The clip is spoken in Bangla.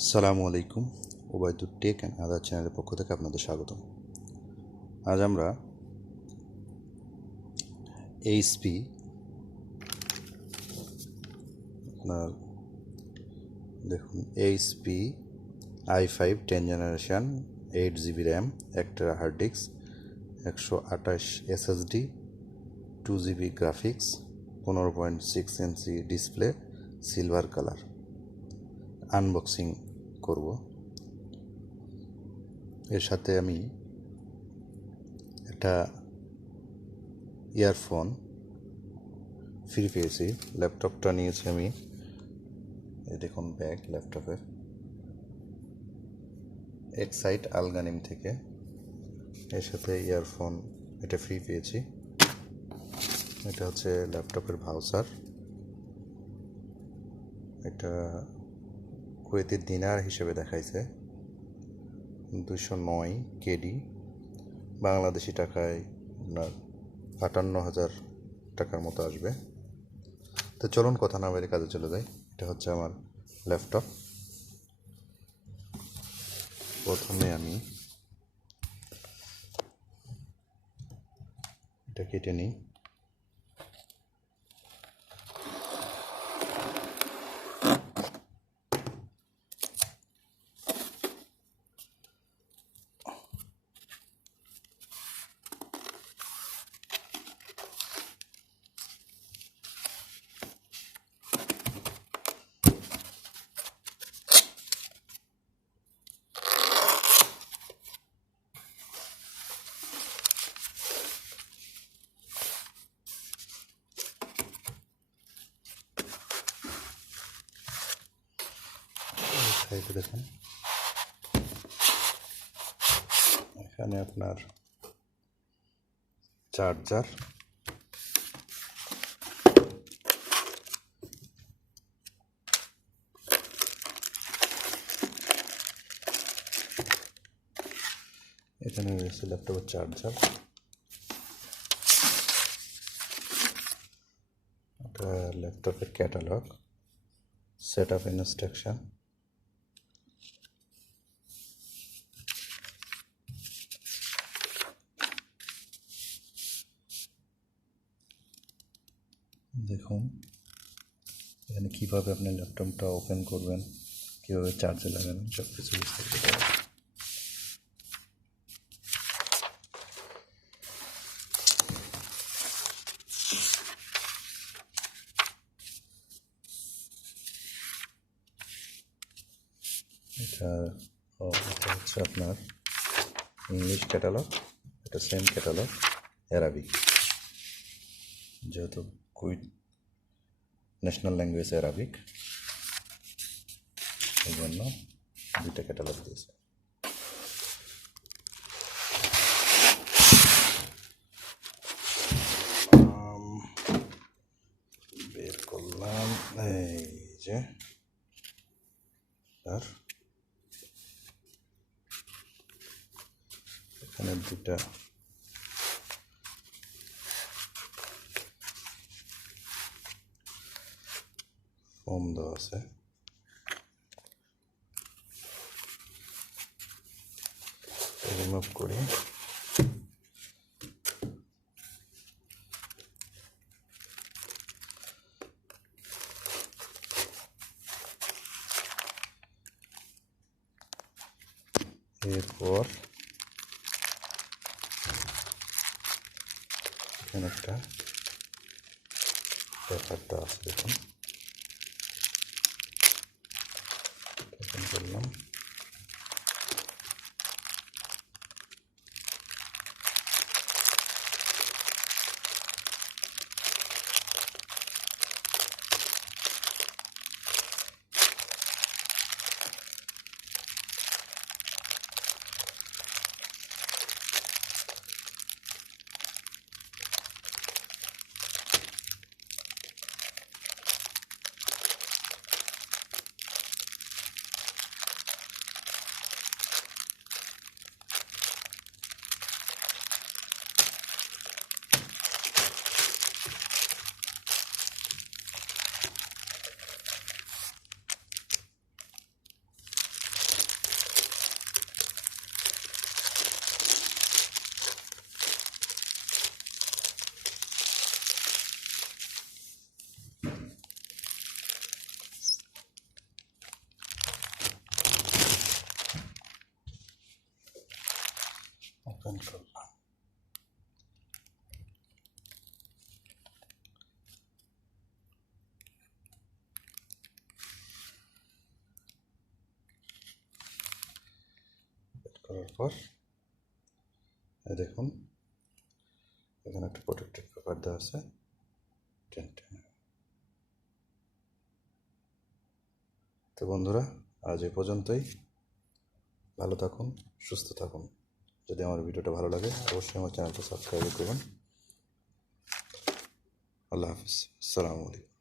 আসসালামু আলাইকুম। ওবায়দুর টেক অ্যান্ড আদার চ্যানেলের পক্ষ থেকে আপনাদের স্বাগতম। আজ আমরা এইচপি আপনার দেখুন HP i five 10 generation 8 GB RAM, 1 TB hard disk, 128 SSD, 2 GB graphics, 15.6 inch display, silver colour. Unboxing করব। এর সাথে আমি একটা ইয়ারফোন ফ্রি পেয়েছি। ল্যাপটপটা নিয়েছি আমি, এই দেখুন ব্যাগ ল্যাপটপের, এক্সাইট আলগানিম থেকে। এর সাথে ইয়ারফোন এটা ফ্রি পেয়েছি। এটা হচ্ছে ল্যাপটপের ভাউচার। এটা কুয়েতের দিনার হিসেবে দেখাইছে 209 কেডি, বাংলাদেশি টাকায় আপনার 58,000 টাকার মতো আসবে। তো চলুন কথা না বাইরে কাজে চলে যাই। এটা হচ্ছে আমার ল্যাপটপ। প্রথমে আমি এটা কেটে নিই। দেখুন এখানে আপনার চার্জার, এখানে রয়েছে ল্যাপটপের চার্জার, এটা ল্যাপটপের ক্যাটালগ, সেট আপ ইনস্ট্রাকশন, দেখুন এখানে কীভাবে আপনি ল্যাপটপটা ওপেন করবেন, কীভাবে চার্জে লাগাবেন, সব কিছু বিস্তারিত দেওয়া আছে। এটা হচ্ছে আপনার ইংলিশ ক্যাটালগ, এটা সেম ক্যাটালগ অ্যারাবিক, যেহেতু কুইট ন্যাশনাল ল্যাঙ্গুয়েজ অ্যারাবিক, এই জন্য দুইটা ক্যাটালগ দিয়েছে। বের করলাম, এই যে আর এখানে দুটা ফোম দেওয়া আছে। রিমুভ করি। এরপর এখানে একটা পেপারটা আছে, দেখুন ওপেন করলাম। ওপেন করলাম। করার পর দেখুন এখানে একটা প্রোটেক্টেড পেপার দেওয়া আছে। তো বন্ধুরা, আজ এ পর্যন্তই। ভালো থাকুন, সুস্থ থাকুন। যদি আমার ভিডিওটা ভালো লাগে অবশ্যই আমার চ্যানেলটা সাবস্ক্রাইব করবেন। আল্লাহ হাফিজ, আসসালামু আলাইকুম।